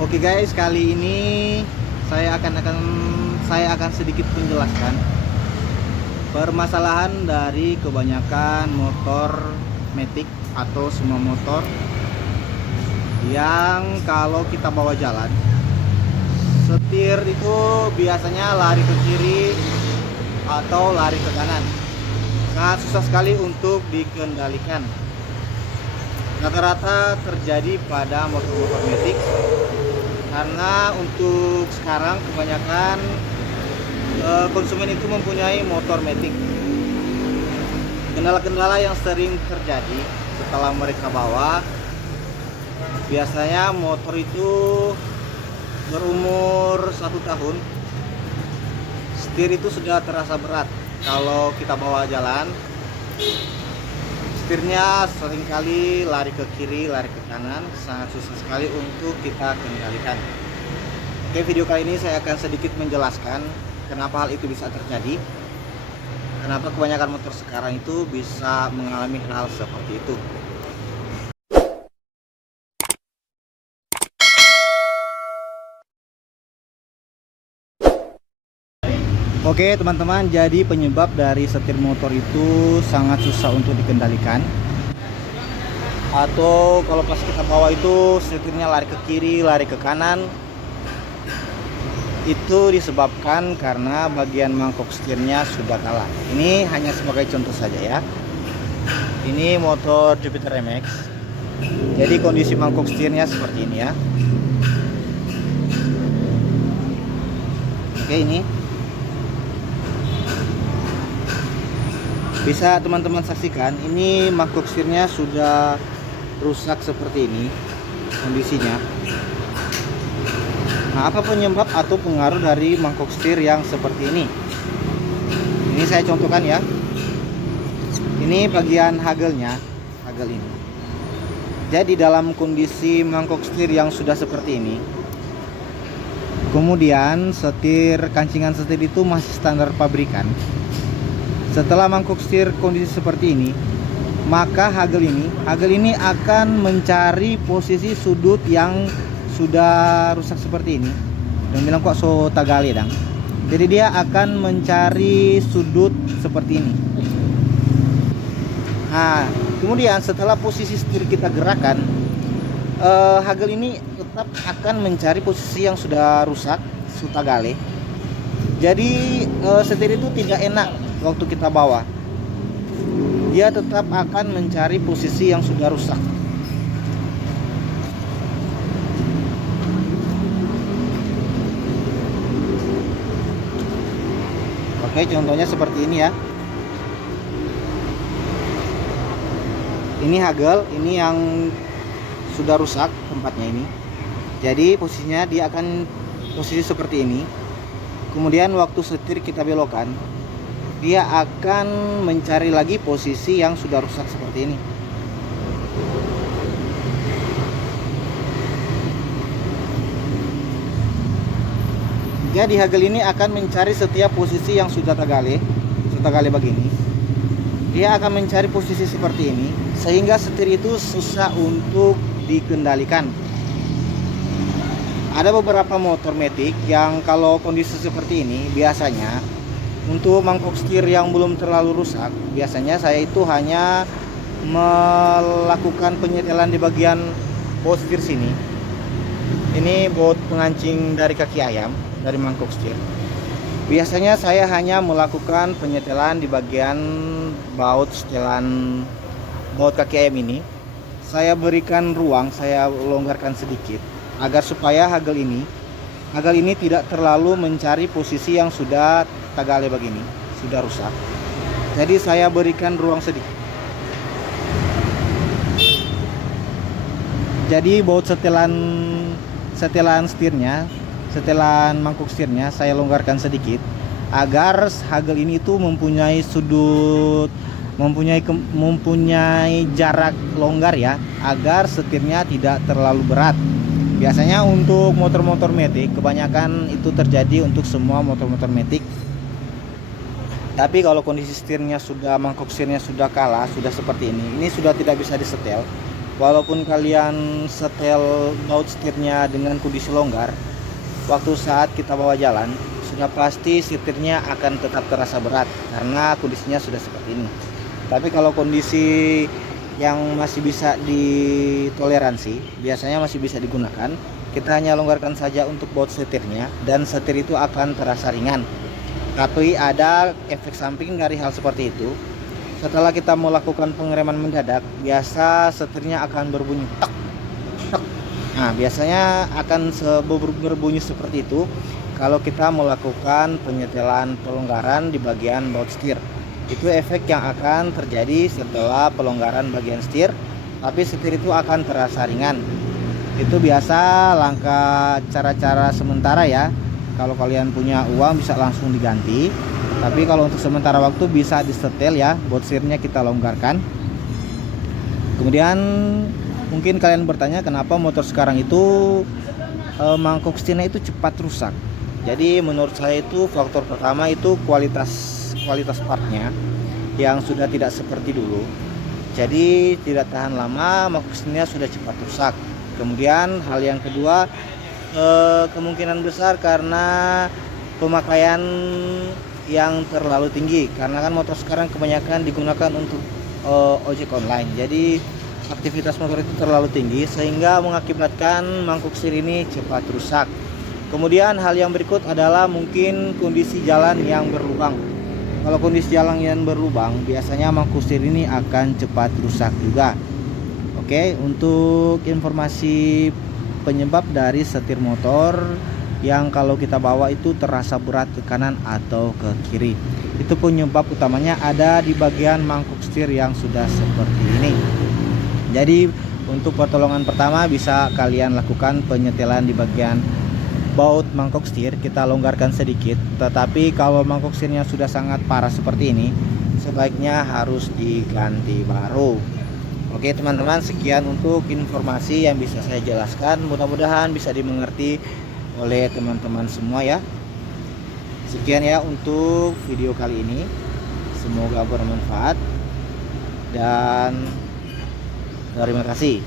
Oke guys, kali ini saya akan sedikit menjelaskan permasalahan dari kebanyakan motor matic atau semua motor yang kalau kita bawa jalan, setir itu biasanya lari ke kiri atau lari ke kanan. Sangat susah sekali untuk dikendalikan. Rata-rata terjadi pada motor-motor matic, karena untuk sekarang kebanyakan konsumen itu mempunyai motor matic. Kendala-kendala yang sering terjadi setelah mereka bawa, biasanya motor itu berumur 1 tahun, setir itu sudah terasa berat. Kalau kita bawa jalan, setirnya seringkali lari ke kiri, lari ke kanan, sangat susah sekali untuk kita kendalikan. Oke, video kali ini saya akan sedikit menjelaskan kenapa hal itu bisa terjadi, kenapa kebanyakan motor sekarang itu bisa mengalami hal seperti itu. Oke teman-teman, jadi penyebab dari setir motor itu sangat susah untuk dikendalikan, atau kalau pas kita bawa itu setirnya lari ke kiri, lari ke kanan, itu disebabkan karena bagian mangkok setirnya sudah kalah. Ini hanya sebagai contoh saja ya. Ini motor Jupiter MX, jadi kondisi mangkok setirnya seperti ini ya. Oke, ini bisa teman-teman saksikan, ini mangkok setirnya sudah rusak seperti ini kondisinya. Nah, apa penyebab atau pengaruh dari mangkok setir yang seperti ini? Ini saya contohkan ya. Ini bagian hagelnya, hagel ini. Jadi dalam kondisi mangkok setir yang sudah seperti ini, kemudian kancingan setir itu masih standar pabrikan. Setelah mangkok setir kondisi seperti ini, maka hagel ini akan mencari posisi sudut yang sudah rusak seperti ini. Dan bilang kok so tagali dang. Jadi dia akan mencari sudut seperti ini. Nah, kemudian setelah posisi setir kita gerakan, hagel ini tetap akan mencari posisi yang sudah rusak, sutagale. Jadi setir itu tidak enak waktu kita bawa, dia tetap akan mencari posisi yang sudah rusak. Oke, contohnya seperti ini ya. Ini hagel, ini yang sudah rusak tempatnya ini. Jadi posisinya dia akan posisi seperti ini. Kemudian waktu setir kita belokkan, dia akan mencari lagi posisi yang sudah rusak seperti ini. Jadi hagel ini akan mencari setiap posisi yang sudah tagale begini. Dia akan mencari posisi seperti ini, sehingga setir itu susah untuk dikendalikan. Ada beberapa motor matic yang kalau kondisi seperti ini, biasanya untuk mangkok setir yang belum terlalu rusak, biasanya saya itu hanya melakukan penyetelan di bagian baut setir sini. Ini baut pengancing dari kaki ayam, dari mangkok setir. Biasanya saya hanya melakukan penyetelan di bagian baut setelan baut kaki ayam ini. Saya berikan ruang, saya longgarkan sedikit agar supaya hagel ini tidak terlalu mencari posisi yang sudah tagale begini, sudah rusak. Jadi saya berikan ruang sedikit. Jadi baut setelan setirnya, setelan mangkuk setirnya saya longgarkan sedikit agar hagel ini itu mempunyai sudut, mempunyai jarak longgar ya, agar setirnya tidak terlalu berat. Biasanya untuk motor-motor matic, kebanyakan itu terjadi untuk semua motor-motor matic. Tapi kalau kondisi setirnya sudah, mangkok setirnya sudah kalah, sudah seperti ini sudah tidak bisa disetel. walaupun kalian setel baut setirnya dengan kondisi longgar, waktu saat kita bawa jalan sudah pasti setirnya akan tetap terasa berat karena kondisinya sudah seperti ini. Tapi kalau kondisi yang masih bisa ditoleransi, biasanya masih bisa digunakan, kita hanya longgarkan saja untuk baut setirnya dan setir itu akan terasa ringan. Tapi ada efek samping dari hal seperti itu. Setelah kita melakukan pengereman mendadak, biasa setirnya akan berbunyi tek tek. Nah, biasanya akan berbunyi seperti itu kalau kita melakukan penyetelan pelonggaran di bagian baut setir. Itu efek yang akan terjadi setelah pelonggaran bagian setir, tapi setir itu akan terasa ringan. Itu biasa langkah cara-cara sementara ya. Kalau kalian punya uang bisa langsung diganti. Tapi kalau untuk sementara waktu bisa disetel ya, baut setirnya kita longgarkan. Kemudian mungkin kalian bertanya kenapa motor sekarang itu mangkok setirnya itu cepat rusak. Jadi menurut saya itu faktor pertama itu kualitas partnya yang sudah tidak seperti dulu. Jadi tidak tahan lama, mangkok setirnya sudah cepat rusak. Kemudian hal yang kedua, kemungkinan besar karena pemakaian yang terlalu tinggi, karena kan motor sekarang kebanyakan digunakan untuk ojek online. Jadi aktivitas motor itu terlalu tinggi sehingga mengakibatkan mangkok setir ini cepat rusak. Kemudian hal yang berikut adalah mungkin kondisi jalan yang berlubang. Kalau kondisi jalan yang berlubang, biasanya mangkok setir ini akan cepat rusak juga. Oke, untuk informasi penyebab dari setir motor yang kalau kita bawa itu terasa berat ke kanan atau ke kiri, itu penyebab utamanya ada di bagian mangkok setir yang sudah seperti ini. Jadi untuk pertolongan pertama bisa kalian lakukan penyetelan di bagian baut mangkok setir, kita longgarkan sedikit. Tetapi kalau mangkok setirnya sudah sangat parah seperti ini, sebaiknya harus diganti baru. Oke teman-teman, sekian untuk informasi yang bisa saya jelaskan. Mudah-mudahan bisa dimengerti oleh teman-teman semua ya. Sekian ya untuk video kali ini, semoga bermanfaat dan terima kasih.